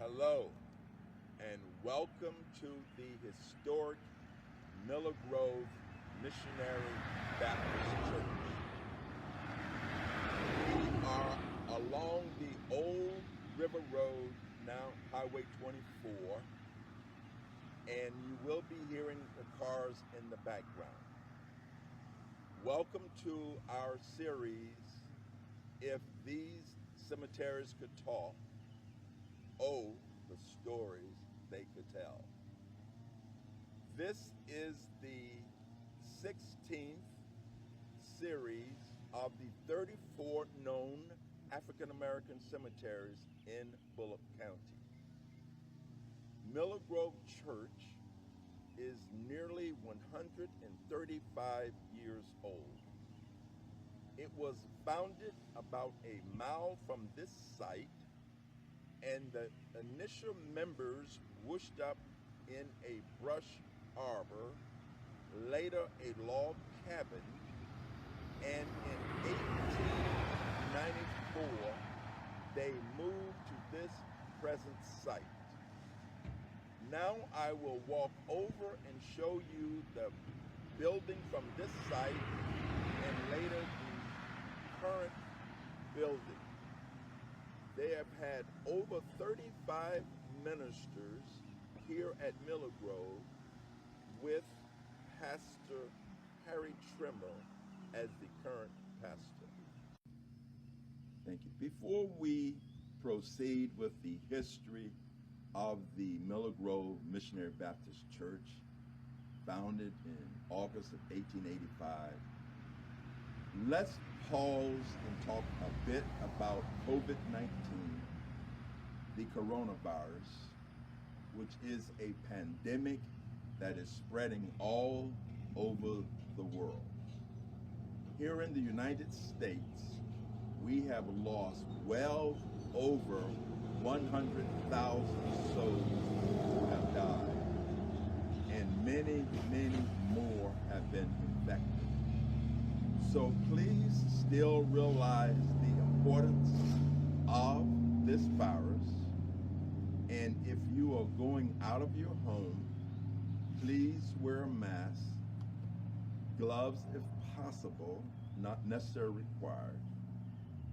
Hello, and welcome to the historic Miller Grove Missionary Baptist Church. We are along the old River Road, now Highway 24, and you will be hearing the cars in the background. Welcome to our series, If These Cemeteries Could Talk, Oh, the Stories They Could Tell. This is the 16th series of the 34 known African American cemeteries in Bulloch County. Miller Grove Church is nearly 135 years old. It was founded about a mile from this site, and the initial members wished up in a brush arbor, later a log cabin, and in 1894 they moved to this present site. Now I will walk over and show you the building from this site and later the current building. They have had over 35 ministers here at Miller Grove, with Pastor Harry Trimmer as the current pastor. Thank you. Before we proceed with the history of the Miller Grove Missionary Baptist Church, founded in August of 1885, let's pause and talk a bit about COVID-19, the coronavirus, which is a pandemic that is spreading all over the world. Here in the United States, we have lost well over 100,000 souls who have died, and many, many more have been infected. So please still realize the importance of this virus, and if you are going out of your home, please wear a mask, gloves if possible, not necessarily required,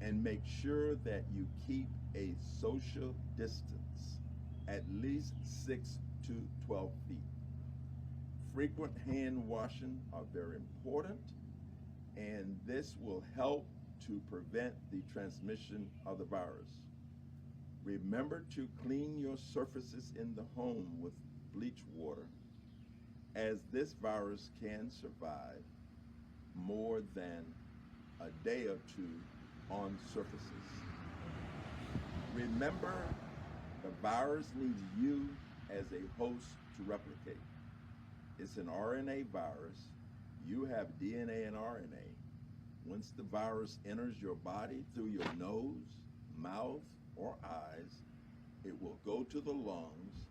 and make sure that you keep a social distance, at least 6 to 12 feet. Frequent hand washing are very important, and this will help to prevent the transmission of the virus. Remember to clean your surfaces in the home with bleach water, as this virus can survive more than a day or two on surfaces. Remember, the virus needs you as a host to replicate. It's an RNA virus. You have DNA and RNA. Once the virus enters your body through your nose, mouth, or eyes, it will go to the lungs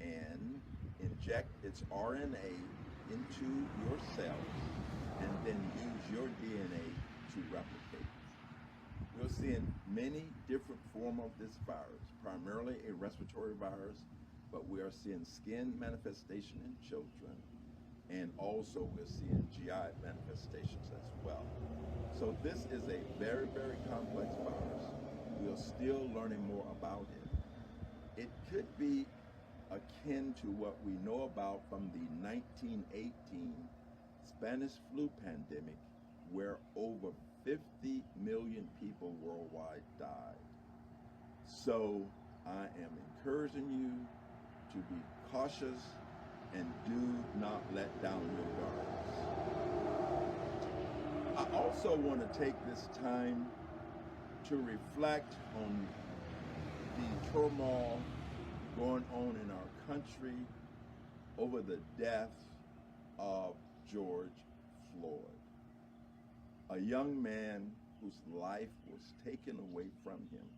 and inject its RNA into your cells and then use your DNA to replicate. We're seeing many different forms of this virus, primarily a respiratory virus, but we are seeing skin manifestation in children, and also we're seeing GI manifestations as well. So this is a very, very complex virus. We are still learning more about it. It could be akin to what we know about from the 1918 Spanish flu pandemic, where over 50 million people worldwide died. So I am encouraging you to be cautious and do not let down your guards. I also want to take this time to reflect on the turmoil going on in our country over the death of George Floyd, a young man whose life was taken away from him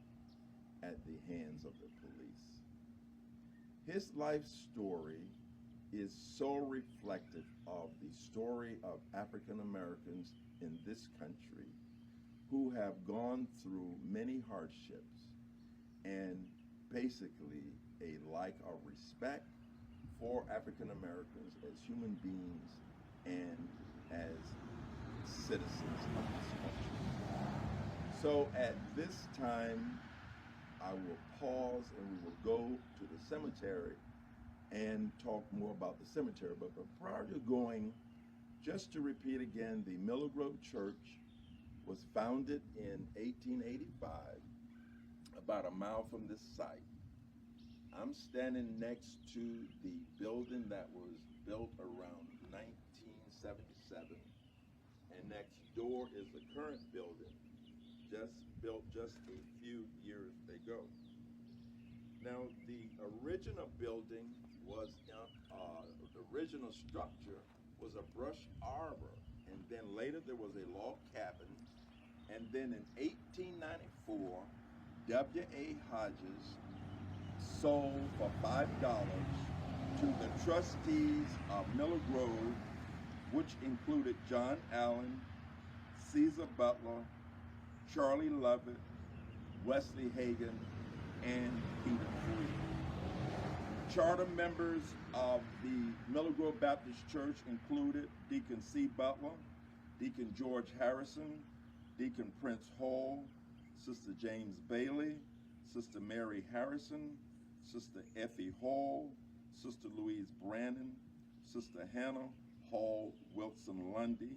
at the hands of the police. His life story is so reflective of the story of African Americans in this country who have gone through many hardships and basically a like or respect for African Americans as human beings and as citizens of this country. So at this time, I will pause and we will go to the cemetery and talk more about the cemetery. But prior to going, just to repeat again, the Miller Grove Church was founded in 1885, about a mile from this site. I'm standing next to the building that was built around 1977, and next door is the current building, built just a few years ago. Now, the original building was, the original structure was a brush arbor, and then later there was a log cabin, and then in 1894, W.A. Hodges sold for $5 to the trustees of Miller Grove, which included John Allen, Caesar Butler, Charlie Lovett, Wesley Hagan, and Peter Freed. Charter members of the Miller Grove Baptist Church included Deacon C. Butler, Deacon George Harrison, Deacon Prince Hall, Sister James Bailey, Sister Mary Harrison, Sister Effie Hall, Sister Louise Brandon, Sister Hannah Hall Wilson Lundy.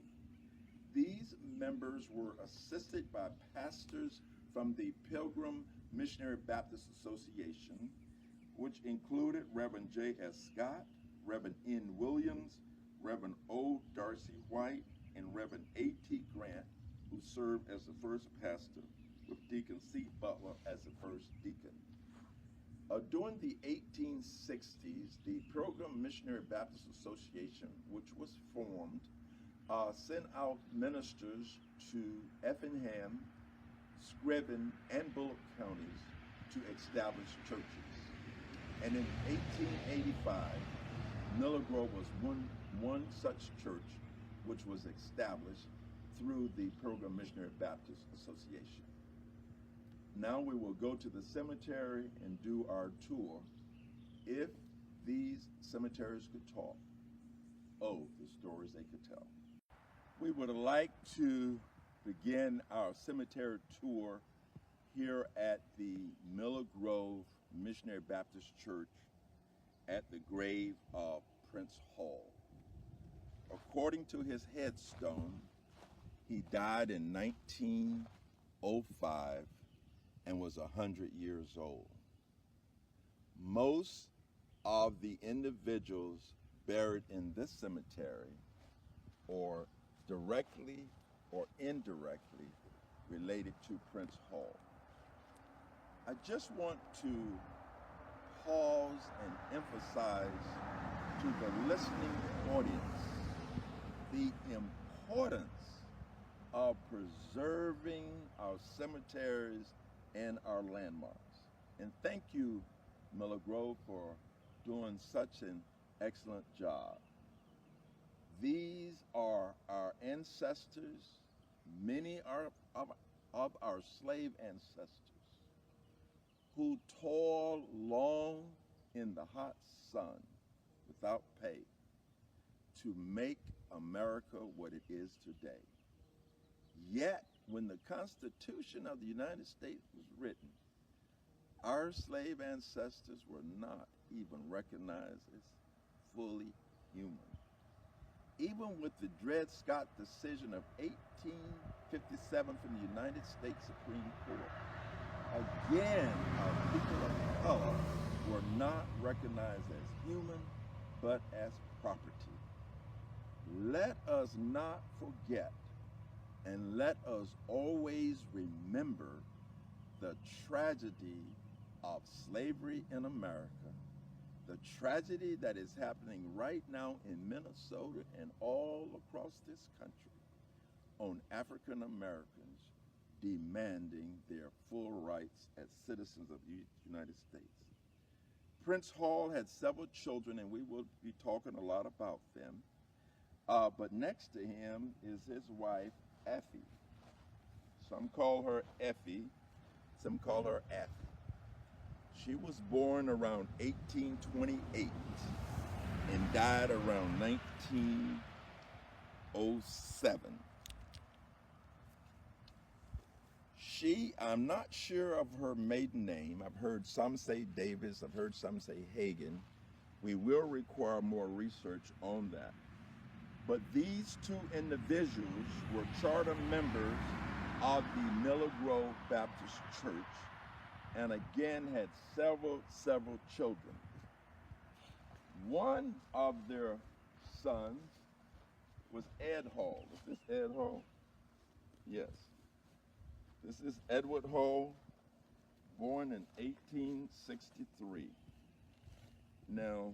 These members were assisted by pastors from the Pilgrim Missionary Baptist Association, which included Reverend J.S. Scott, Reverend N. Williams, Reverend O. Darcy White, and Reverend A.T. Grant, who served as the first pastor, with Deacon C. Butler as the first deacon. During the 1860s, the Pilgrim Missionary Baptist Association, which was formed, sent out ministers to Effingham, Scriven, and Bulloch counties to establish churches. And in 1885, Miller Grove was one such church which was established through the Pilgrim Missionary Baptist Association. Now we will go to the cemetery and do our tour. If these cemeteries could talk, oh, the stories they could tell. We would like to begin our cemetery tour here at the Miller Grove Missionary Baptist Church at the grave of Prince Hall. According to his headstone, he died in 1905 and was 100 years old. Most of the individuals buried in this cemetery are directly or indirectly related to Prince Hall. I just want to pause and emphasize to the listening audience the importance of preserving our cemeteries and our landmarks. And thank you, Miller Grove, for doing such an excellent job. These are our ancestors. Many are of our slave ancestors who toiled long in the hot sun without pay to make America what it is today. Yet, when the Constitution of the United States was written, our slave ancestors were not even recognized as fully human. Even with the Dred Scott decision of 1857 from the United States Supreme Court, again, our people of color were not recognized as human, but as property. Let us not forget, and let us always remember the tragedy of slavery in America, the tragedy that is happening right now in Minnesota and all across this country on African Americans demanding their full rights as citizens of the United States. Prince Hall had several children, and we will be talking a lot about them. But next to him is his wife, Effie. Some call her Effie, some call her Effie. She was born around 1828 and died around 1907. I'm not sure of her maiden name. I've heard some say Davis, I've heard some say Hagen. We will require more research on that. But these two individuals were charter members of the Miller Grove Baptist Church, and again had several children. One of their sons was Ed Hall. Is this Ed Hall? Yes. This is Edward Hall, born in 1863. Now,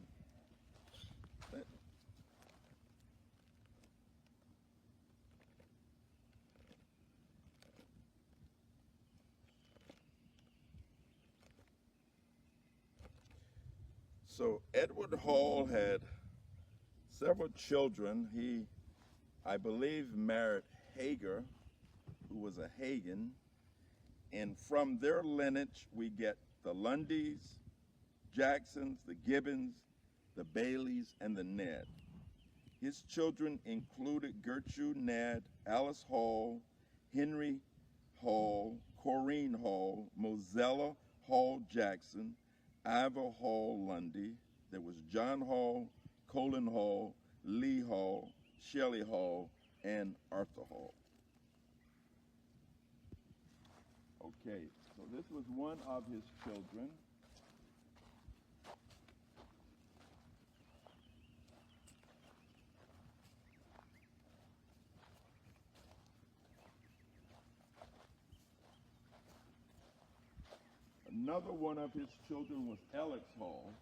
so Edward Hall had several children. He, I believe, married Hager, who was a Hagen, and from their lineage we get the Lundys, Jacksons, the Gibbons, the Baileys, and the Ned. His children included Gertrude Ned, Alice Hall, Henry Hall, Corrine Hall, Mozella Hall Jackson, Ivor Hall Lundy. There was John Hall, Colin Hall, Lee Hall, Shelley Hall, and Arthur Hall. Okay, so this was one of his children. Another one of his children was Alex Hall,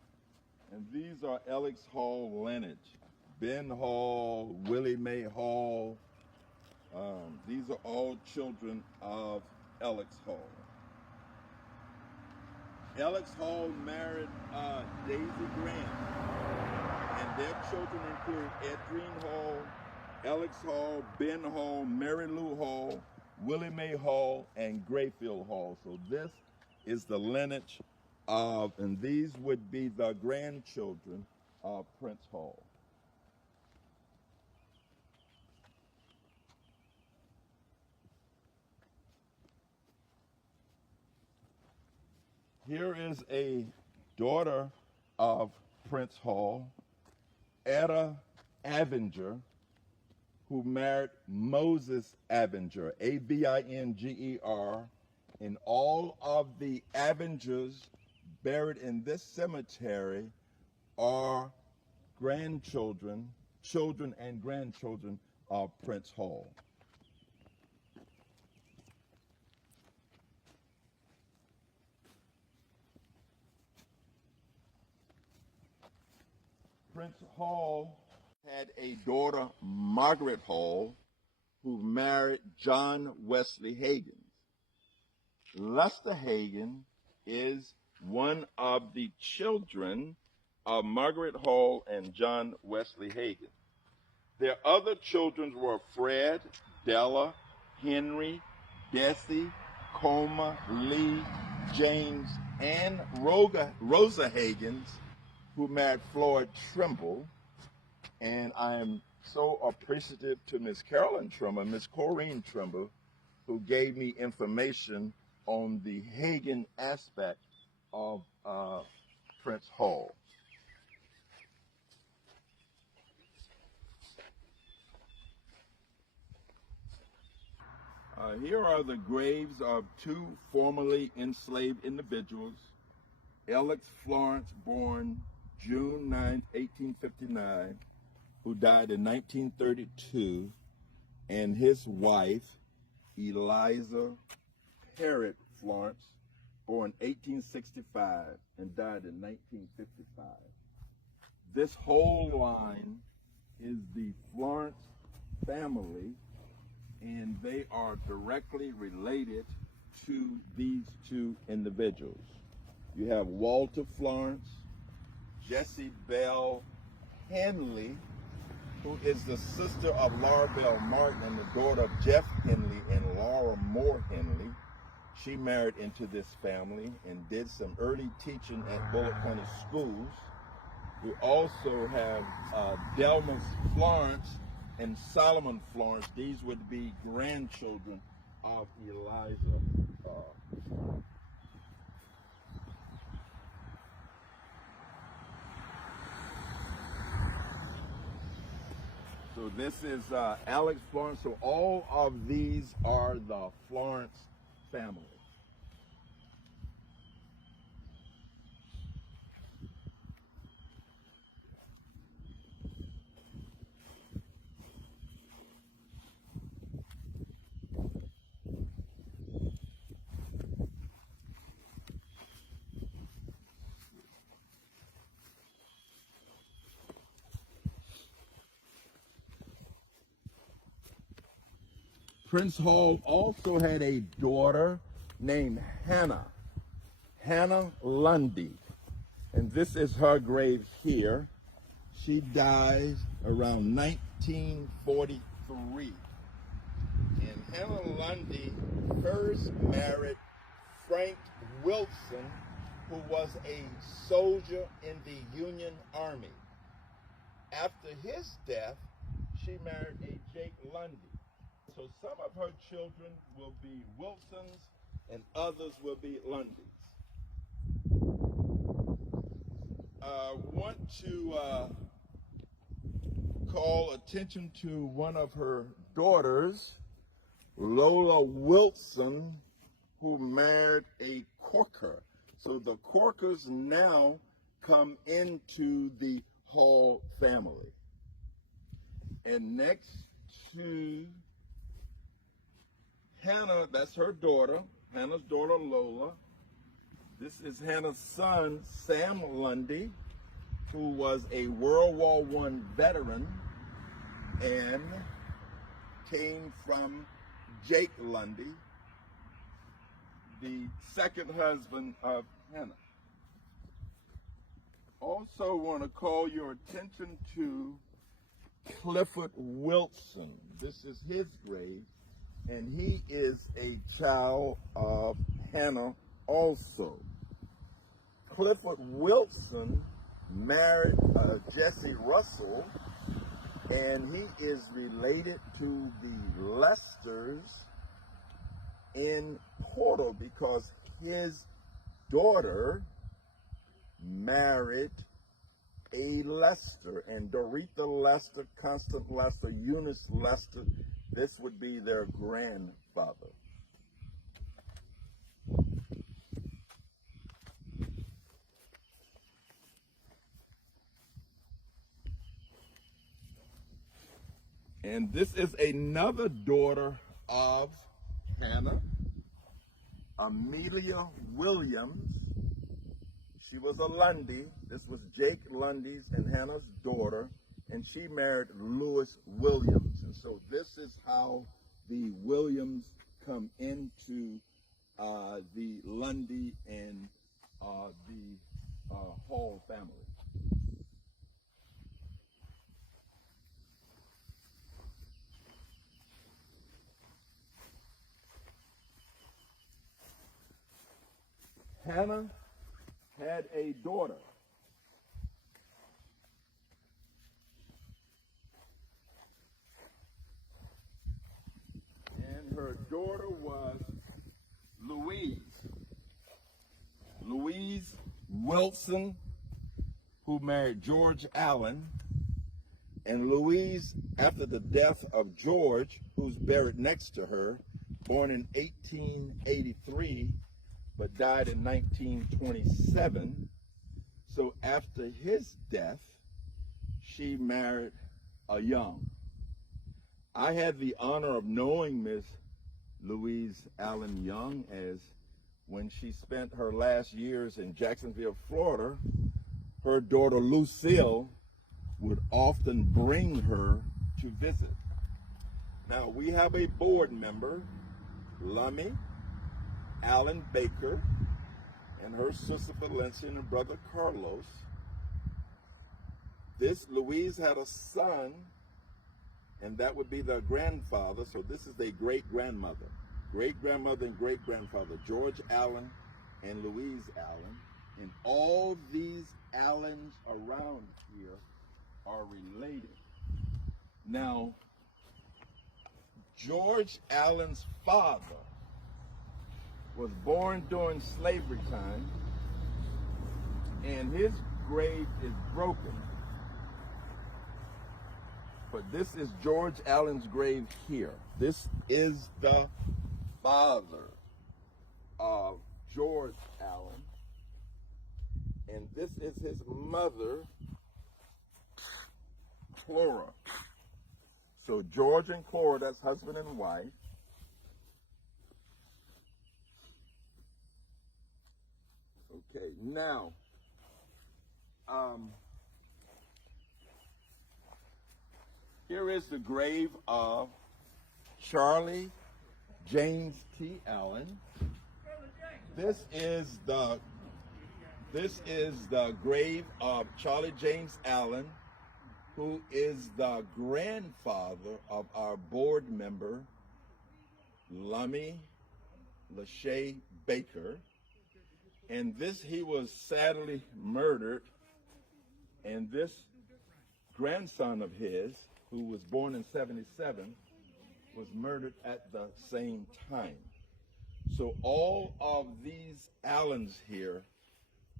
and these are Alex Hall lineage. Ben Hall, Willie Mae Hall, these are all children of Alex Hall. Alex Hall married Daisy Graham, and their children include Edrine Hall, Alex Hall, Ben Hall, Mary Lou Hall, Willie Mae Hall, and Grayfield Hall. So this is the lineage of, and these would be the grandchildren of Prince Hall. Here is a daughter of Prince Hall, Etta Avenger, who married Moses Avenger, Avinger, and all of the Avengers buried in this cemetery are grandchildren, children and grandchildren of Prince Hall. Prince Hall had a daughter, Margaret Hall, who married John Wesley Hagen. Lester Hagen is one of the children of Margaret Hall and John Wesley Hagen. Their other children were Fred, Della, Henry, Bessie, Coma, Lee, James, and Rosa Hagens, who married Floyd Trimble. And I am so appreciative to Miss Carolyn Trimble, Miss Corrine Trimble, who gave me information on the Hagen aspect of Prince Hall. Here are the graves of two formerly enslaved individuals. Alex Florence, born June 9, 1859, who died in 1932, and his wife, Eliza Parrott Florence, born 1865 and died in 1955. This whole line is the Florence family, and they are directly related to these two individuals. You have Walter Florence, Jessie Bell Henley, who is the sister of Laura Bell Martin and the daughter of Jeff Henley and Laura Moore Henley. She married into this family and did some early teaching at Bulloch County schools. We also have Delmas Florence and Solomon Florence. These would be grandchildren of Elijah. So this is Alex Florence. So all of these are the Florence family. Prince Hall also had a daughter named Hannah Lundy. And this is her grave here. She died around 1943. And Hannah Lundy first married Frank Wilson, who was a soldier in the Union Army. After his death, she married a Jake Lundy. So some of her children will be Wilsons and others will be Lundys. I want to call attention to one of her daughters, Lola Wilson, who married a Corker. So the Corkers now come into the Hall family. And next to Hannah, that's her daughter, Hannah's daughter Lola. This is Hannah's son, Sam Lundy, who was a World War I veteran and came from Jake Lundy, the second husband of Hannah. Also want to call your attention to Clifford Wilson. This is his grave. And he is a child of Hannah also. Clifford Wilson married Jesse Russell, and he is related to the Lesters in Portal because his daughter married a Lester, and Doretha Lester, Constant Lester, Eunice Lester. This would be their grandfather. And this is another daughter of Hannah, Amelia Williams. She was a Lundy. This was Jake Lundy's and Hannah's daughter, and she married Lewis Williams. And so this is how the Williams come into the Lundy and the Hall family. Hannah had a daughter. And her daughter was Louise Wilson, who married George Allen. And Louise, after the death of George, who's buried next to her, born in 1883, but died in 1927. So after his death, she married a Young. I had the honor of knowing Miss Louise Allen Young, as when she spent her last years in Jacksonville, Florida, her daughter Lucille would often bring her to visit. Now we have a board member, Lummy Allen Baker, and her sister Valencia and her brother Carlos. This Louise had a son, and that would be their grandfather, so this is their great-grandmother. great-grandmother and great-grandfather, George Allen and Louise Allen. And all these Allens around here are related. Now, George Allen's father was born during slavery time, and his grave is broken. But this is George Allen's grave here. This is the father of George Allen, and this is his mother, Clora. So George and Clora, that's husband and wife. Okay, now, here is the grave of Charlie James T. Allen. This is the grave of Charlie James Allen, who is the grandfather of our board member, Lummy Lachey Baker. And he was sadly murdered. And this grandson of his, who was born in '77, was murdered at the same time. So all of these Allens here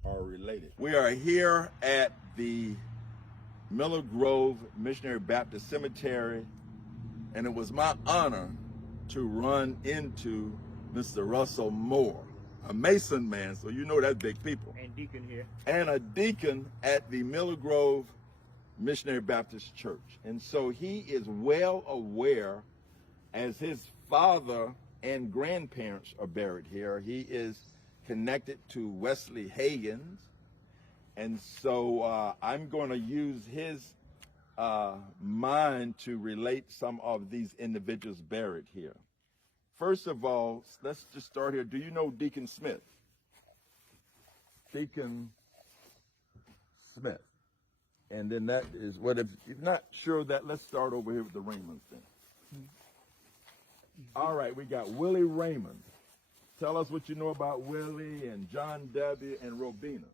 are related. We are here at the Miller Grove Missionary Baptist Cemetery, and it was my honor to run into Mr. Russell Moore, a Mason man, so you know that's big people. And deacon here. And a deacon at the Miller Grove Missionary Baptist Church. And so he is well aware, as his father and grandparents are buried here, he is connected to Wesley Hagins. And so I'm going to use his mind to relate some of these individuals buried here. First of all, let's just start here. Do you know Deacon Smith? Deacon Smith. And then that is what, if you're not sure of that, let's start over here with the Raymonds then. All right, we got Willie Raymond. Tell us what you know about Willie and John W. and Robina.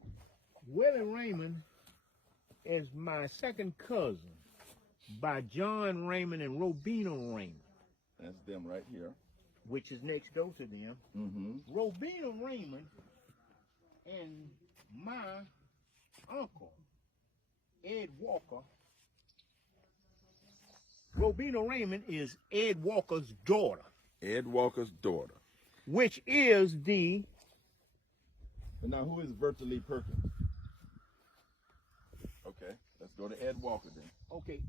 Willie Raymond is my second cousin by John Raymond and Robina Raymond. That's them right here. Which is next door to them. Mm-hmm. Robina Raymond and my uncle, Ed Walker. Robina Raymond is Ed Walker's daughter. Ed Walker's daughter. Which is the... Now, who is Bertha Lee Perkins? Okay, let's go to Ed Walker then. Okay,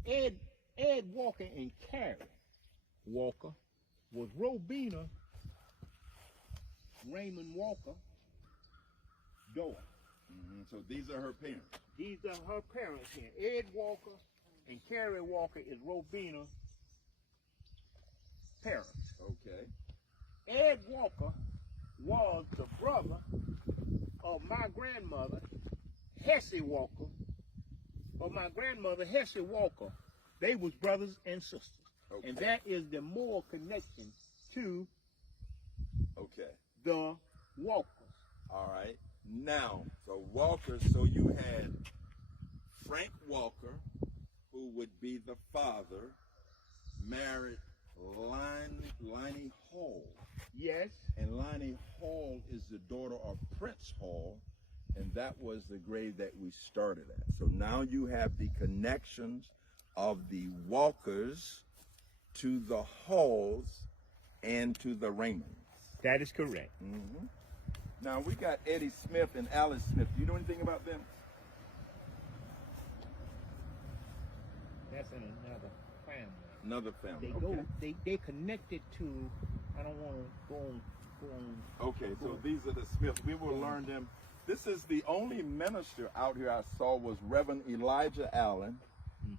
Ed Walker and Carrie Walker was Robina Raymond Walker daughter. Mm-hmm. So these are her parents. These are her parents here. Ed Walker and Carrie Walker is Robina's parents. Okay. Ed Walker was the brother of my grandmother, Hessie Walker, of my grandmother, Hessie Walker. They was brothers and sisters. Okay. And that is the more connection to the Walkers. All right. Now, so Walkers, so you had Frank Walker, who would be the father, married Liney Hall. Yes. And Liney Hall is the daughter of Prince Hall, and that was the grave that we started at. So now you have the connections of the Walkers to the Halls and to the Raymonds. That is correct. Mm-hmm. Now we got Eddie Smith and Alice Smith. Do you know anything about them? That's in another family. Another family. They connected to. I don't want to go on. Okay, so these are the Smiths. We will learn them. This is the only minister out here I saw was Reverend Elijah Allen,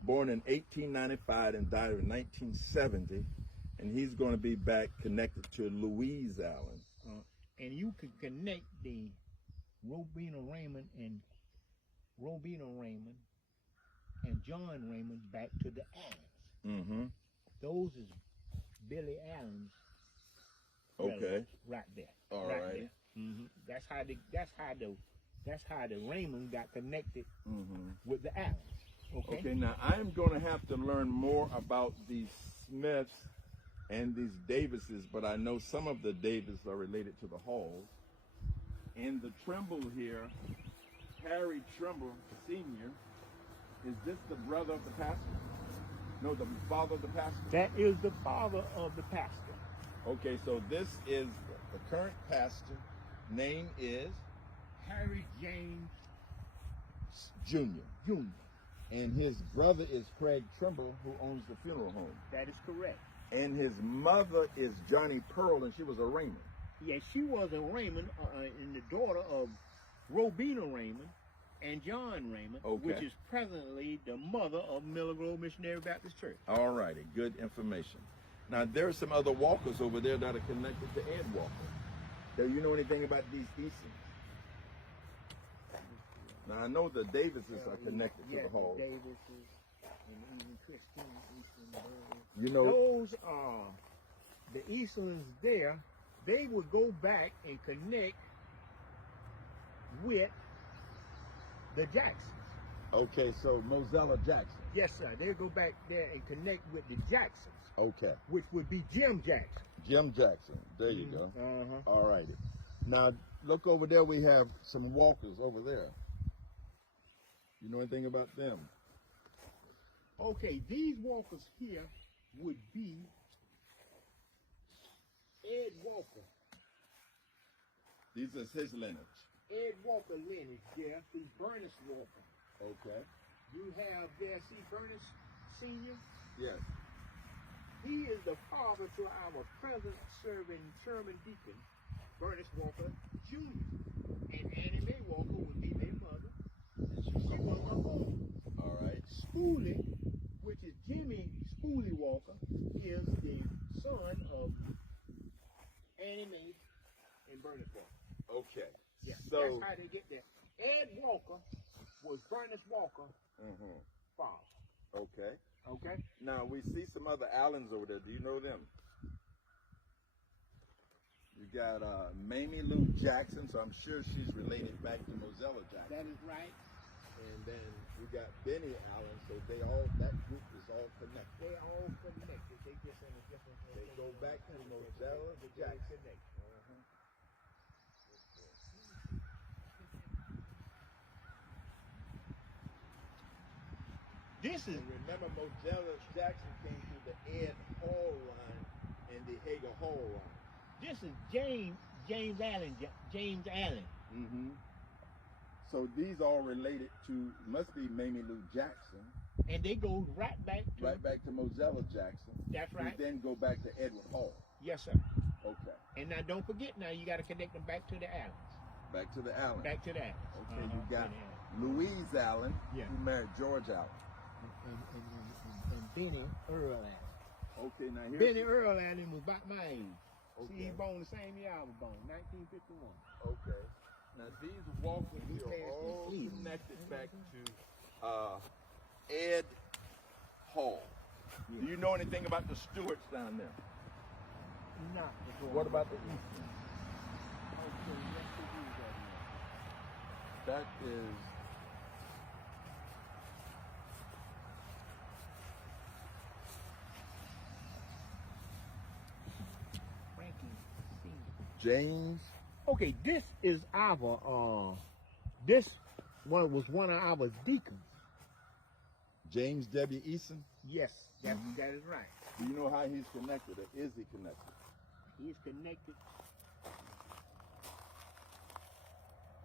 born in 1895 and died in 1970, and he's going to be back connected to Louise Allen. And you can connect the Robina Raymond and John Raymond back to the Allens. Mm-hmm. Those is Billy Allen's Okay. Right there. All right right. there. That's how the Raymond got connected with the Allens. Okay. Okay, now I'm going to have to learn more about these Smiths and these Davises, but I know some of the Davis are related to the Halls. And the Trimble here, Harry Trimble Sr., is this the brother of the pastor? No, the father of the pastor? That is the father of the pastor. Okay, so this is the current pastor. Name is Harry James Jr. Jr. And his brother is Craig Trimble, who owns the funeral home. That is correct. And his mother is Johnny Pearl, and she was a Raymond. Yes, she was a Raymond, and the daughter of Robina Raymond and John Raymond, which is presently the mother of Miller Grove Missionary Baptist Church. All righty, good information. Now, there are some other Walkers over there that are connected to Ed Walker. Do you know anything about these Eastons? Now, I know the Davises are connected to the Hall. The Davises and even Christine Easton. You know, those are the Eastlands there. They would go back and connect with the Jacksons. okay, so Mozella Jackson. Yes, sir. They'll go back there and connect with the Jacksons, Okay. which would be Jim Jackson. Jim Jackson. There you go. Uh-huh. All righty. Now, look over there. We have some Walkers over there. You know anything about them? Okay, these Walkers here would be Ed Walker. These is his lineage. Ed Walker lineage, yeah, through Bernice Walker. Okay. You have there, see Bernice Sr.? Yes. He is the father to our present serving Sherman Deacon, Bernice Walker Jr. And Annie Mae Walker would be their mother. And She was a home. All right. Spoolie, which is Jimmy Spoolie Walker, is the son of Annie Mae and Bernice Walker. Okay. Yeah, So. that's how they get there. Ed Walker was Bernice Walker's father. Okay. Okay? Now we see some other Allens over there. Do you know them? You got Mamie Lou Jackson, so I'm sure she's related back to Mozella Jackson. That is right. And then we got Benny Allen, so that group is all connected. They all connected. They just in a different. They go back to Mozella Jackson. This is. And remember, Mozella Jackson came through the Ed Hall line and the Hager Hall line. This is James Allen. James Allen. So these all related to, must be Mamie Lou Jackson. And they go right back to Mozella Jackson. That's right. Who then go back to Edward Hall. Yes, sir. Okay. And now don't forget now you gotta connect them back to the Allens. Back to the Allen. Back to the Allens. Okay, you got Louise Allen, who married George Allen. And Benny Earl Allen. Okay, now here's Benny Earl Allen was about my age. Okay. See, he born the same year I was born, 1951. Okay. Now these Walkers here are all connected back to Ed Hall. Yeah. Do you know anything about the Stewarts down there? Not what about the Eastern? Okay, let's review that. That is James. Okay, this is our this one was one of our deacons. James W. Eason? Yes, that is right. Do you know how he's connected, or is he connected? He's connected.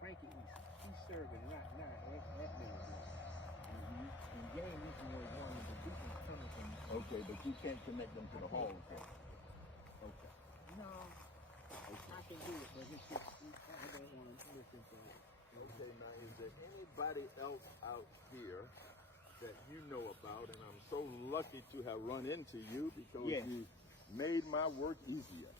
Frankie Eason, he's serving right now at Miller. And James Eason was one of the deacons coming from. Okay, but you can't connect them to the hall. Okay. No. I can do it, but it's just, I don't want to listen to it. Okay, now is there anybody else out here that you know about? And I'm so lucky to have run into you because you made my work easier.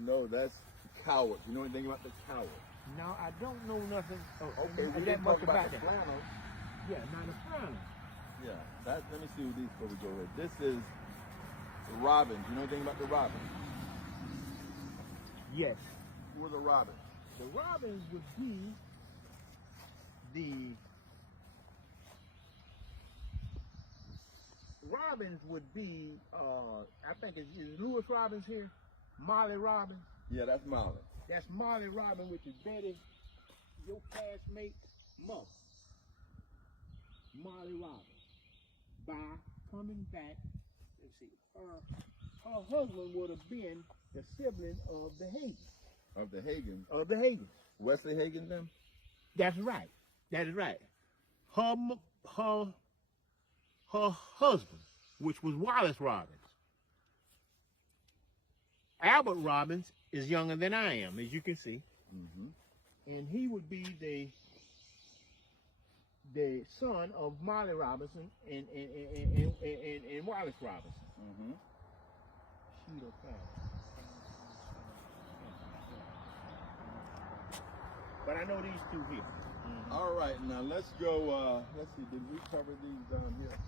No, that's Coward. You know anything about the Coward? No, I don't know nothing. Okay, we didn't talk about the Flannels. Yeah, not the Flannels. Yeah, let me see who these before we go with. This is The Robins. You know anything about the Robins? Yes. Who are the Robins? The Robins would be I think is Lewis Robbins here? Molly Robbins? Yeah, that's Molly. That's Molly Robbins, which is Betty, your classmate's mother. Molly Robbins. By coming back, let's see, her husband would have been the sibling of the Hagans. Of the Hagen. Of the Hagans. Wesley Hagen, them? That's right. That is right. Her husband, which was Wallace Robbins. Albert Robbins is younger than I am, as you can see. Mm-hmm. And he would be the son of Molly Robinson and Wallace Robinson. Mm-hmm. Sheet of fact. But I know these two here. Mm-hmm. All right, now let's go, let's see, did we cover these down here?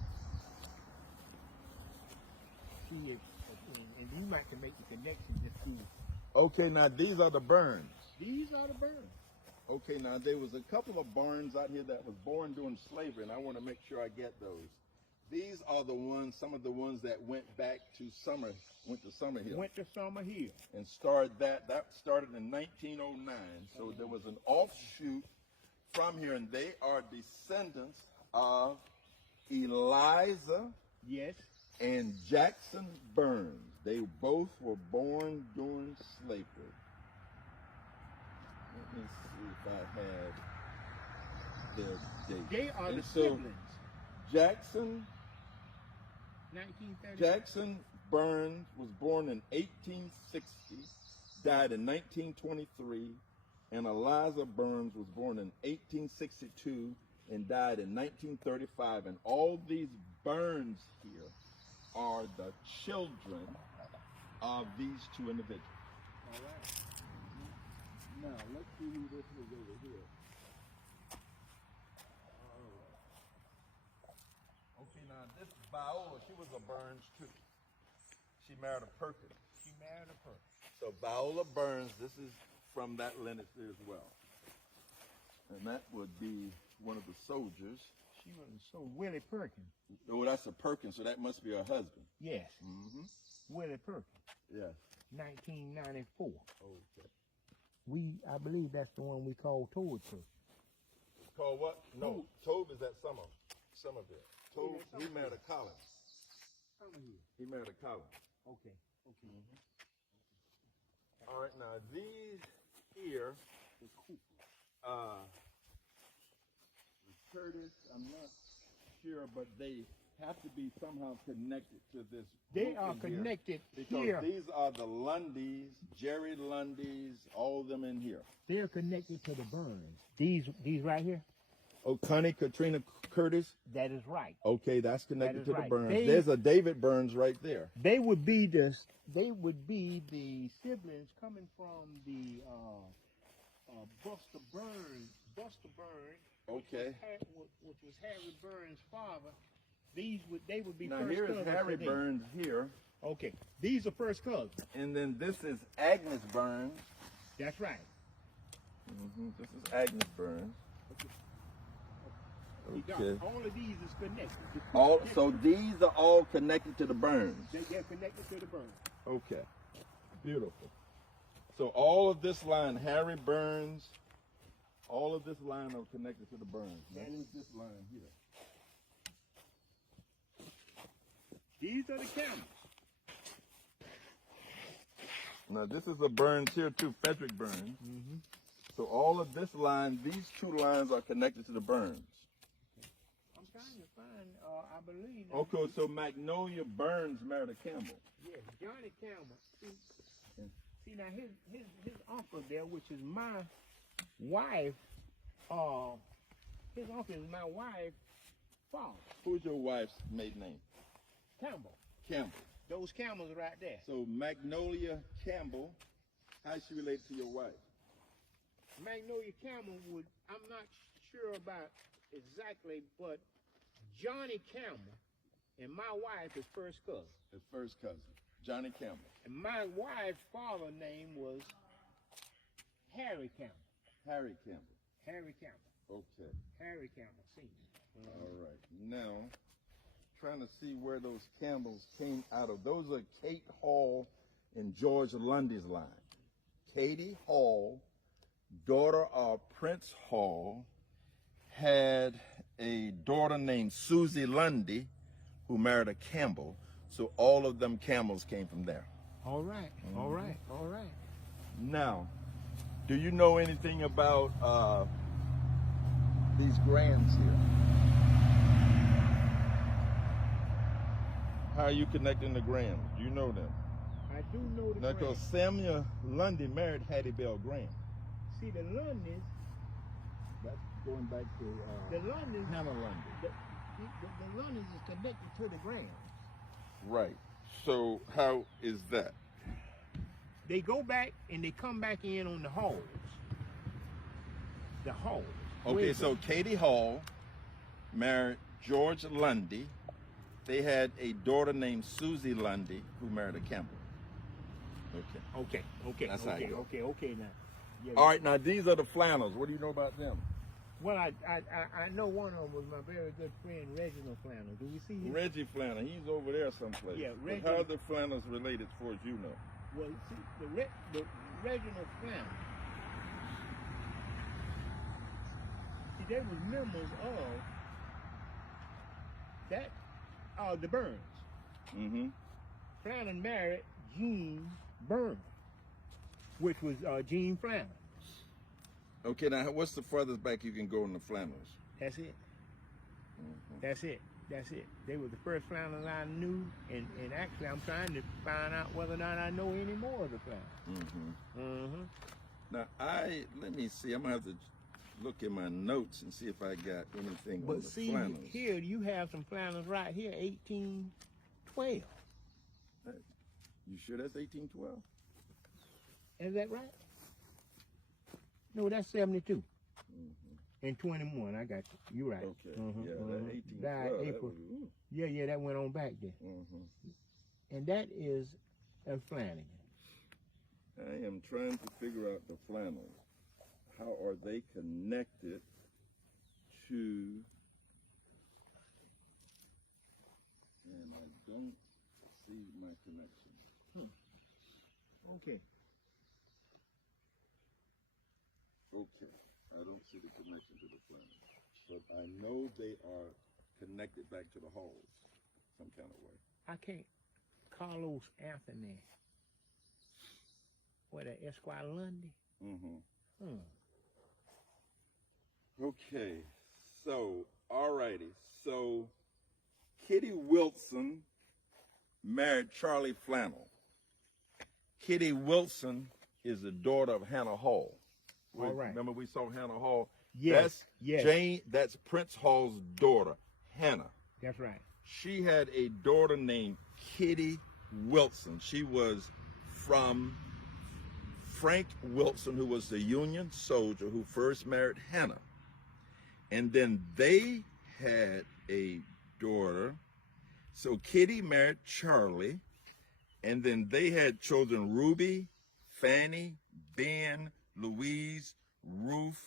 See if, and you might can make the connection just to. Okay, now these are the Burns. These are the Burns. Okay, now there was a couple of Burns out here that was born during slavery, and I want to make sure I get those. These are the ones, some of the ones that went back to went to Summerhill. Went to Summerhill. And started that started in 1909. So there was an offshoot from here, and they are descendants of Eliza Yes. and Jackson Burns. They both were born during slavery. Let me see if I had their date. They are And the so siblings. Jackson 1930. Jackson Burns was born in 1860, died in 1923, and Eliza Burns was born in 1862 and died in 1935. And all these Burns here are the children of these two individuals. All right. Now, let's see who this is over here. Okay, now this Viola, she was a Burns too. She married a Perkins. She married a person. So Viola Burns, this is from that lineage there as well. And that would be one of the soldiers. She was so Willie Perkins. Oh, that's a Perkins, so that must be her husband. Yes. Mm-hmm. Willie Perkins. Yes. 1994. Okay. I believe that's the one we call Toad Perkins. Called what? No, Tobe is at Somerville. Tobe, he married a Collins. He married a Collins. Okay. Okay. Mm-hmm. All right, now these here, Curtis, I'm not sure, but they have to be somehow connected to this. They are connected because here. These are the Lundys, Jerry Lundys, all of them in here. They're connected to the Burns. These right here? Oh, Connie Katrina Curtis? That is right. Okay, that's connected to right. the Burns. There's a David Burns right there. They would be the siblings coming from the Buster Burns. Okay. Which was Harry Burns' father. They would be Now first here is cousins Harry to them. Burns here. Okay. These are first cousins. And then this is Agnes Burns. That's right. Mm-hmm. This is Agnes Burns. Okay. All of these is connected. So these are all connected to the Burns. They're connected to the Burns. Okay. Beautiful. So all of this line, Harry Burns, all of this line are connected to the Burns. That is this line here. These are the camels. Now this is a Burns here too, Frederick Burns. Mm-hmm. So all of this line, these two lines are connected to the Burns. I'm trying to find, I believe. Okay, so Magnolia Burns married a Campbell. Yes, Johnny Campbell. See now his uncle there, which is my wife. His uncle is my wife's father. Who's your wife's maiden name? Campbell. Campbell. Those Campbells right there. So Magnolia Campbell, how is she related to your wife? Magnolia Campbell I'm not sure about exactly, but Johnny Campbell and my wife is first cousin. His first cousin, Johnny Campbell. And my wife's father's name was Harry Campbell. Harry Campbell. Harry Campbell. Okay. Harry Campbell, Sr. All right. Now, trying to see where those Campbells came out of. Those are Kate Hall and George Lundy's line. Katie Hall, daughter of Prince Hall, had a daughter named Susie Lundy, who married a Campbell. So all of them Campbells came from there. All right, all right, all right. Now, do you know anything about these Grands here? How are you connecting the Grands? Do you know them? I do know the Now, because Grahams. Samuel Lundy married Hattie Bell Graham. See, the Lundys, That's going back to the Lundys, Hannah Lundy. the Lundys is connected to the Grahams. Right. So how is that? They go back and they come back in on the Halls. The Halls. Okay, so Katie Hall married George Lundy. They had a daughter named Susie Lundy who married a Campbell. Okay. Okay. That's how you go. Okay. Now. Yeah, All right, now these are the Flannels. What do you know about them? Well, I know one of them was my very good friend Reginald Flannel. Do you see him? Reggie Flannel. He's over there someplace. Yeah, But Reggie. how are the Flannels related as far as you know? Well, see, the Reginald Flannel. See, they was members of that, the Burns. Mm-hmm. Flannel married Jean Burns, which was Jean Flannel. Okay, now what's the furthest back you can go in the Flannels? That's it. Mm-hmm. That's it. They were the first Flannels I knew, and actually I'm trying to find out whether or not I know any more of the Flannels. Mm-hmm. Now let me see. I'm gonna have to look in my notes and see if I got anything on But the see, Flannels. here you have some Flannels right here, 1812. You sure that's 1812? Is that right? No, that's 72. Mm-hmm. And 21, I got you. You're right. Okay. Mhm, Yeah, mhm. that 1812. Died that April. was- ooh. Yeah, that went on back there. Mhm. And that is a Flanagan. I am trying to figure out the Flannels. How are they connected to? And I don't see my connection. Okay. Okay, I don't see the connection to the Flannels, but I know they are connected back to the Halls some kind of way. I can't. Carlos Anthony. What, that Esquire Lundy? Mm-hmm. Hmm. Okay, so, alrighty. So, Kitty Wilson married Charlie Flannel. Kitty Wilson is the daughter of Hannah Hall. All right. Remember we saw Hannah Hall? Yes, yes. That's Prince Hall's daughter, Hannah. That's right. She had a daughter named Kitty Wilson. She was from Frank Wilson, who was the Union soldier who first married Hannah. And then they had a daughter. So Kitty married Charlie. And then they had children Ruby, Fanny, Ben, Louise, Ruth,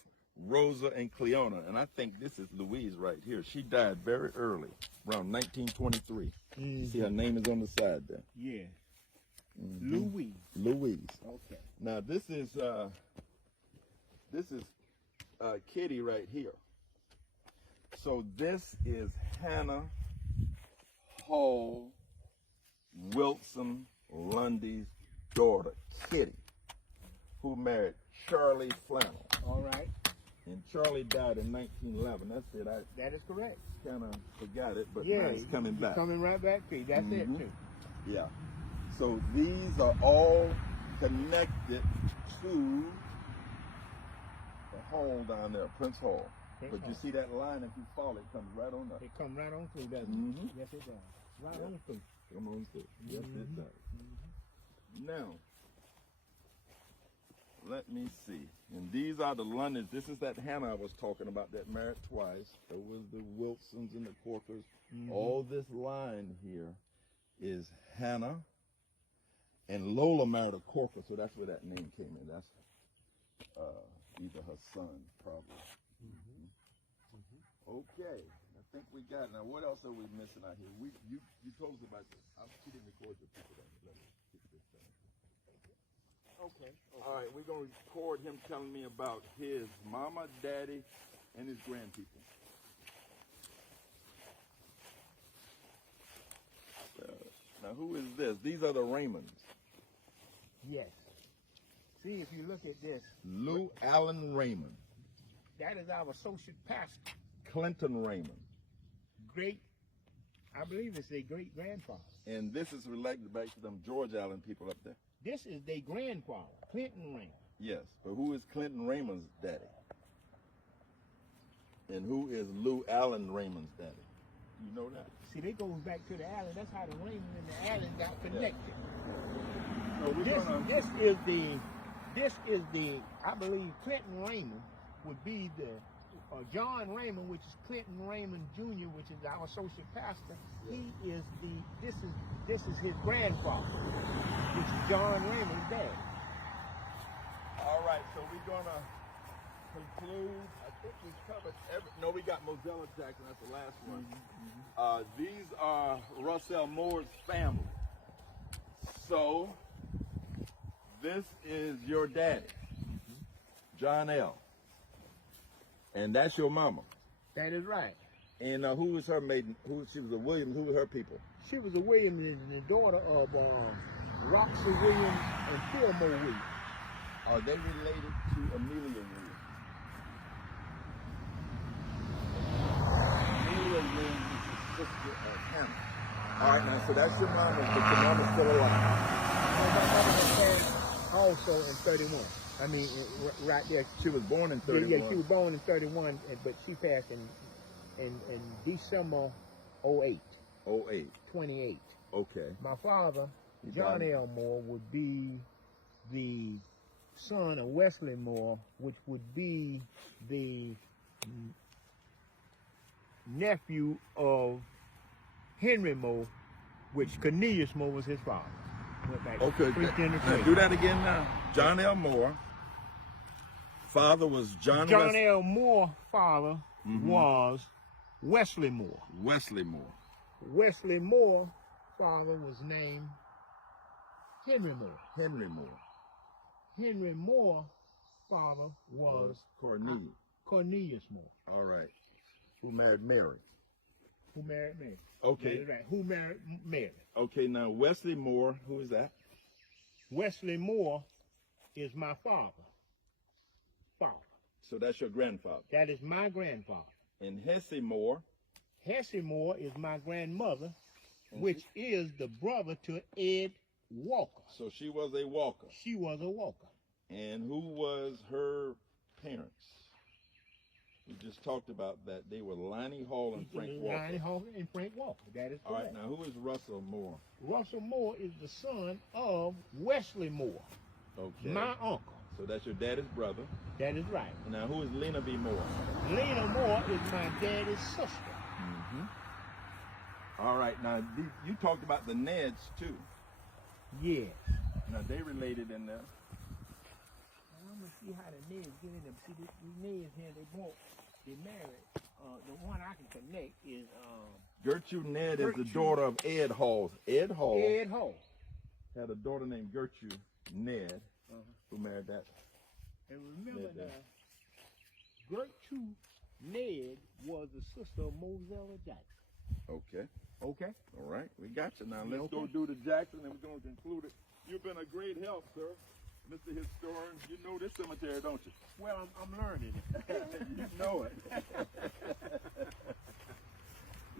Rosa, and Cleona. And I think this is Louise right here. She died very early, around 1923. Mm-hmm. See, her name is on the side there. Yeah. Mhm. Louise. Louise. Okay. Now this is Kitty right here. So this is Hannah Hall Wilson Lundy's daughter, Kitty, who married Charlie Flannel. All right. And Charlie died in 1911. That's it. I That is correct. kind of forgot it, but Yeah, now it's coming back. Coming right back to you. That's it Mhm. too. Yeah. So these are all connected to the hall down there, Prince Hall. Prince But you Hall. see that line, if you follow it, comes right on up. It come right on through, doesn't Mhm. it? Yes, it does. Right Yeah. on through. Come on through. Yes, it does. Now, let me see. And these these are the Lundys. This is that Hannah I was talking about that married twice. There was the Wilsons and the Corkers. All this line here is Hannah. And Lola married a Corker, so that's where that name came in. That's either her son, probably. Okay, I think we got it. Now, what else are we missing out here? You told us about this. She didn't record your people. Let me get this done. Okay. All right, we're going to record him telling me about his mama, daddy, and his grandpeople. Now, who is this? These are the Raymonds. Yes. See, if you look at this. Lou Allen Raymond. That is our associate pastor. Clinton Raymond. I believe it's their great-grandfather. And this is related back to them George Allen people up there. This is their grandfather, Clinton Raymond. Yes, but who is Clinton Raymond's daddy? And who is Lou Allen Raymond's daddy? You know that? See, they goes back to the Allen. That's how the Raymond and the Allen got connected. So This is the, I believe Clinton Raymond would be the John Raymond, which is Clinton Raymond Jr., which is our associate pastor. He is this is his grandfather, which is John Raymond's dad. All right, so we're gonna conclude. I think we've covered no, we got Mozella Jackson. That's the last one. These are Russell Moore's family. So this is your daddy, John L. And that's your mama. That is right. And who was her maiden? She was a Williams. Who were her people? She was a Williams, the daughter of Roxy Williams and Fillmore Williams. Are they related to Amelia Williams? Amelia Williams is the sister of Hannah. All right, now, so that's your mama, but your mama's still alive. My mother was passed also in 31. I mean, right there. She was born in 31. Yeah, she was born in 31, but she passed in December 08. 08. 28. Okay. My father, John L. Moore, would be the son of Wesley Moore, which would be the nephew of Henry Moore, which Cornelius Moore was his father. Okay, now do that again now. John L. Moore. Father was John L. Moore father was Wesley Moore. Wesley Moore. Wesley Moore father was named Henry Moore. Henry Moore. Henry Moore father was Cornelius Moore. All right. Who married Mary? Who married Mary? Okay. Right. Who married Mary? Okay, now Wesley Moore, who is that? Wesley Moore is my father. So that's your grandfather. That is my grandfather. And Hesse Moore? Hesse Moore is my grandmother, which is the brother to Ed Walker. So she was a Walker. She was a Walker. And who was her parents? We just talked about that. They were Lonnie Hall and Frank Walker. Lonnie Hall and Frank Walker. That is correct. All right, now who is Russell Moore? Russell Moore is the son of Wesley Moore. Okay. My uncle. So that's your daddy's brother. That is right. Now who is Lena B. Moore? Lena Moore is my daddy's sister. All right, now you talked about the Neds too. Yes. Now they related in there. I'm gonna see how the Neds get in them. See, these Neds here, they married. The one I can connect is Gertrude Ned is the daughter of Ed Hall. Ed Hall had a daughter named Gertrude Ned who married that. And remember that Gertrude Ned was the sister of Mozella Jackson. Okay. Okay. All right, we got you now. Let's go do the Jackson and we're going to conclude it. You've been a great help, sir. Mr. Historian, you know this cemetery, don't you? Well, I'm learning it. You know it.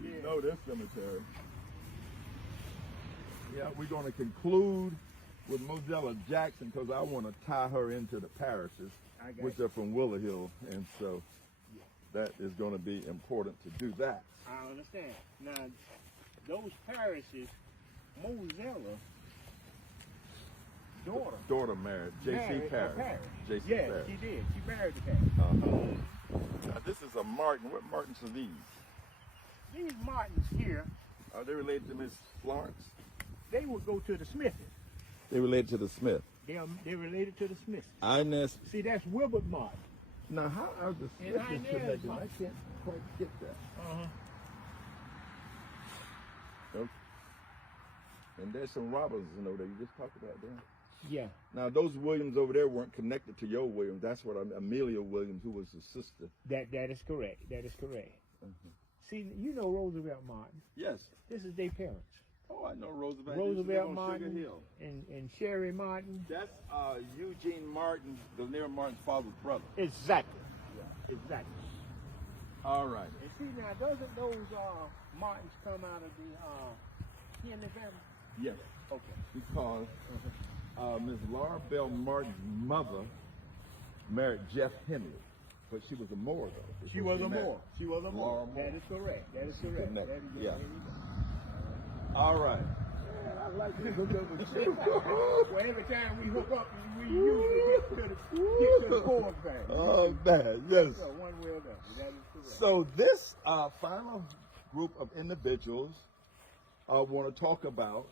You know this cemetery. Yeah, we're going to conclude with Mozella Jackson because I want to tie her into the parishes, which are from Willow Hill, and so that is going to be important to do that. I understand. Now, those parishes, Mozella daughter married J.C. Parrish. J.C. Yes, Parrish. she did. She married the Parrish. Now, this is a Martin. What Martins are these? These Martins here, Are they related to Miss Florence? they would go to the Smithies. They related to the Smith. They're related to the Smithies. Inez. See, that's Wilbert Martin. Now, how are the And Smiths Inez connected? I Martin. can't quite get that. Okay. And there's some Robinsons over there. You just talked about them. Yeah. Now, those Williams over there weren't connected to your Williams. That's what Amelia Williams, who was the sister. That is correct. That is correct. See, you know Roosevelt Martin. Yes. This is their parents. Oh, I know Roosevelt. Roosevelt on Martin Sugar Hill. and Sherry Martin. That's Eugene Martin, Lanier Martin's father's brother. Exactly. Yeah. Exactly. All right. And see now, doesn't those Martins come out of the Henley family? Yes. Okay. Because Ms. Laura Bell Martin's mother married Jeff Henley, but she was a Moore, though. She was a Moore. She was a Moore. Laura Moore. That is correct. That is correct. Connected. That is Yeah. there you go. All right. I like to hook up with you. Well, every time we hook up, we usually get to the core thing. Oh, man, yes. So one way or the other. That is correct. So this final group of individuals I want to talk about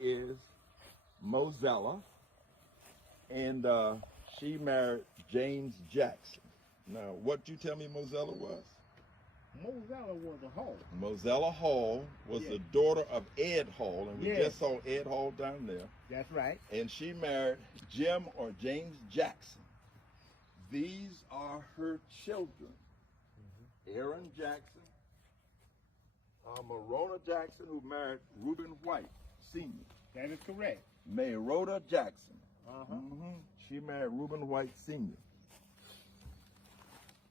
is Mozella, and she married James Jackson. Now, what you tell me Mozella was? Mozella was a Hall. Mozella Hall was the daughter of Ed Hall, and we just saw Ed Hall down there. That's right. And she married Jim or James Jackson. These are her children. Aaron Jackson, Marona Jackson, who married Reuben White, Sr. That is correct. Mayrota Jackson. Uh-huh. She married Reuben White, Sr.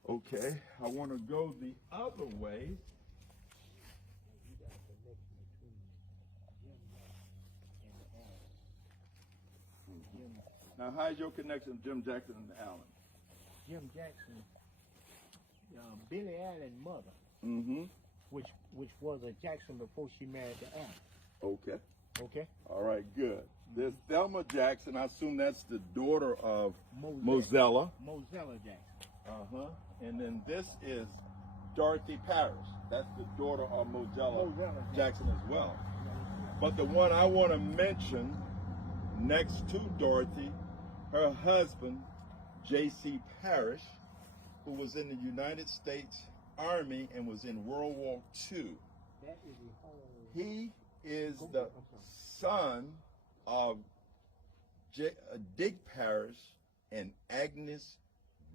Okay, I want to go the other way. Now, how's your connection to Jim Jackson and Allen? Jim Jackson, Billy Allen's mother, which was a Jackson before she married to Allen. Okay. Okay. All right, good. There's Thelma Jackson. I assume that's the daughter of Mozella. Mozella Jackson. And then this is Dorothy Parrish. That's the daughter of Mozella Jackson as well. But the one I want to mention next to Dorothy, her husband, J.C. Parrish, who was in the United States Army and was in World War II. That is the whole... He is the son of Dick Parrish and Agnes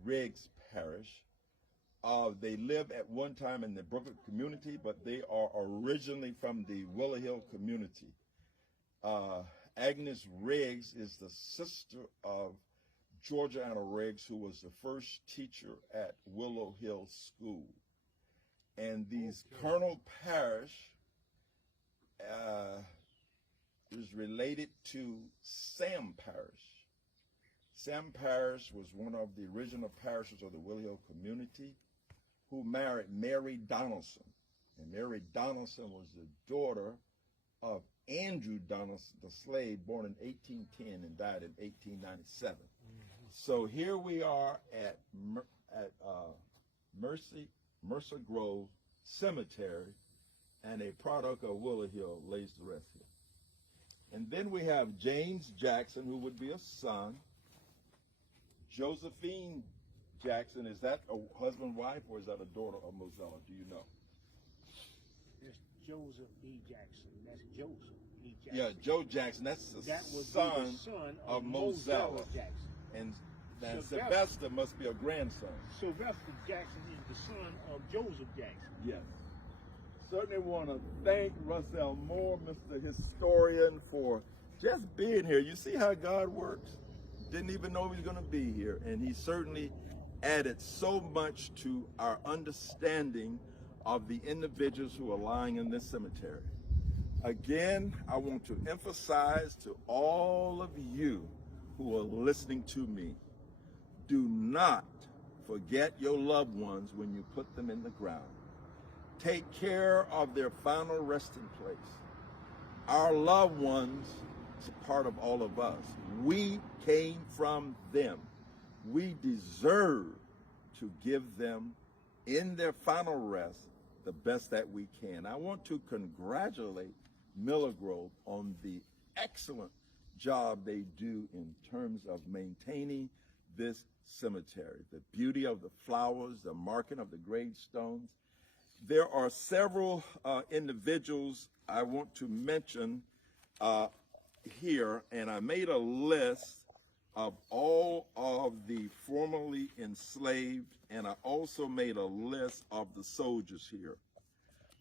Riggs Parrish. They live at one time in the Brooklyn community, but they are originally from the Willow Hill community. Agnes Riggs is the sister of Georgia Anna Riggs, who was the first teacher at Willow Hill School. And these Colonel Parrish is related to Sam Parrish. Sam Parrish was one of the original parishes of the Willow Hill community, who married Mary Donaldson. And Mary Donaldson was the daughter of Andrew Donaldson, the slave, born in 1810 and died in 1897. So here we are at Mercer Grove Cemetery, and a product of Willow Hill lays to rest here. And then we have James Jackson, who would be a son. Josephine Jackson, is that a husband, wife, or is that a daughter of Mozella? Do you know? It's Joseph E. Jackson. That's Joseph E. Jackson. Yeah, Joe Jackson. That's the son of Mozella. Jackson. And Sylvester must be a grandson. Sylvester Jackson is the son of Joseph Jackson. Yes. Certainly want to thank Russell Moore, Mr. Historian, for just being here. You see how God works? Didn't even know he was going to be here. And he certainly added so much to our understanding of the individuals who are lying in this cemetery. Again, I want to emphasize to all of you who are listening to me, do not forget your loved ones when you put them in the ground. Take care of their final resting place. Our loved ones It's a part of all of us. We came from them. We deserve to give them, in their final rest, the best that we can. I want to congratulate Miller Grove on the excellent job they do in terms of maintaining this cemetery. The beauty of the flowers, the marking of the gravestones. There are several individuals I want to mention here, and I made a list of all of the formerly enslaved, and I also made a list of the soldiers here.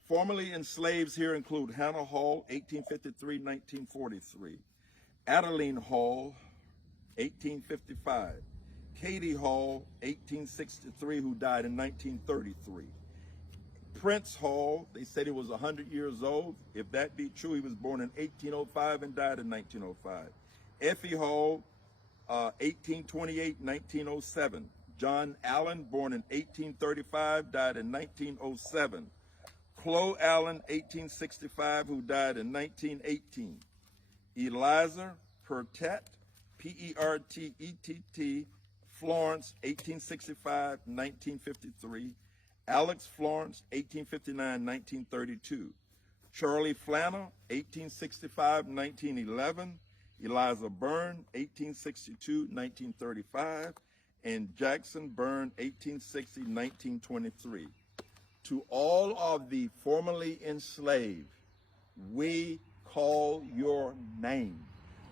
Formerly enslaved here include Hannah Hall, 1853-1943, Adeline Hall, 1855, Katie Hall, 1863, who died in 1933. Prince Hall, they said he was 100 years old. If that be true, he was born in 1805 and died in 1905. Effie Hall, 1828-1907. John Allen, born in 1835, died in 1907. Chloe Allen, 1865, who died in 1918. Eliza Pertett, P-E-R-T-E-T-T, Florence, 1865-1953. Alex Florence, 1859-1932. Charlie Flanner, 1865-1911. Eliza Byrne, 1862-1935. And Jackson Byrne, 1860-1923. To all of the formerly enslaved, we call your name.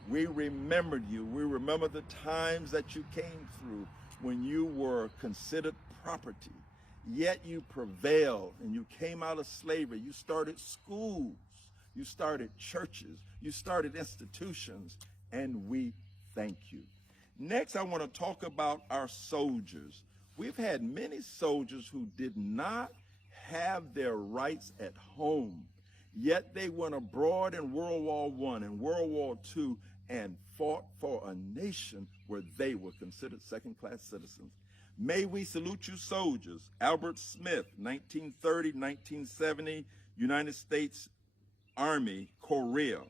We remembered you. We remember the times that you came through when you were considered property. Yet you prevailed and you came out of slavery. You started schools, you started churches, you started institutions, and we thank you. Next, I want to talk about our soldiers. We've had many soldiers who did not have their rights at home, yet they went abroad in World War I and World War II and fought for a nation where they were considered second-class citizens. May we salute you, soldiers. Albert Smith, 1930-1970, United States Army, Korea.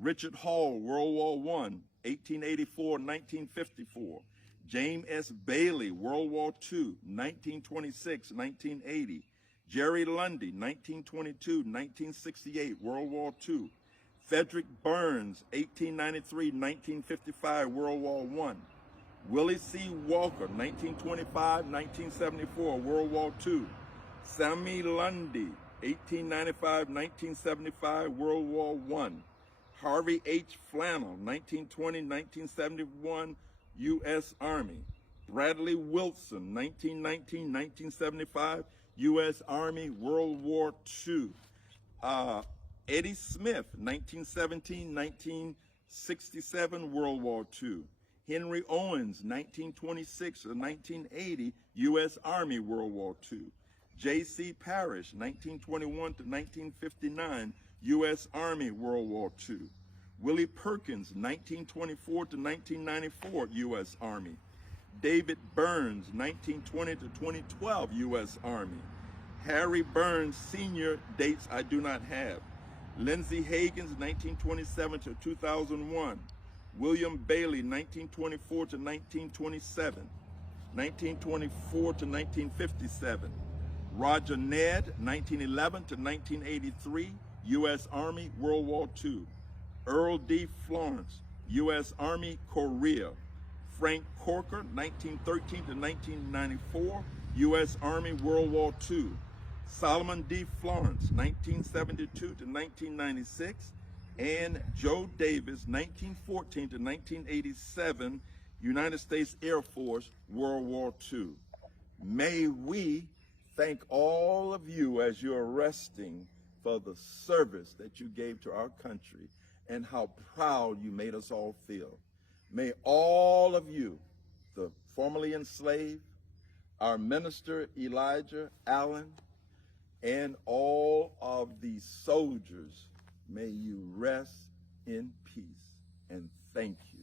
Richard Hall, World War I, 1884-1954. James S. Bailey, World War II, 1926-1980. Jerry Lundy, 1922-1968, World War II. Frederick Burns, 1893-1955, World War I. Willie C. Walker, 1925-1974, World War II. Sammy Lundy, 1895-1975, World War I. Harvey H. Flannel, 1920-1971, U.S. Army. Bradley Wilson, 1919-1975, U.S. Army, World War II. Eddie Smith, 1917-1967, World War II. Henry Owens, 1926-1980, U.S. Army, World War II. J.C. Parrish, 1921-1959, U.S. Army, World War II. Willie Perkins, 1924-1994, U.S. Army. David Burns, 1920-2012, U.S. Army. Harry Burns, Sr., dates I do not have. Lindsey Hagens, 1927-2001. William Bailey, 1924-1927. 1924-1957. Roger Ned, 1911-1983, U.S. Army, World War II. Earl D. Florence, U.S. Army, Korea. Frank Corker, 1913-1994, U.S. Army, World War II. Solomon D. Florence, 1972-1996, and Joe Davis, 1914-1987, United States Air Force, World War II. May we thank all of you as you're resting for the service that you gave to our country and how proud you made us all feel. May all of you, the formerly enslaved, our minister Elijah Allen, and all of the soldiers, may you rest in peace. And thank you.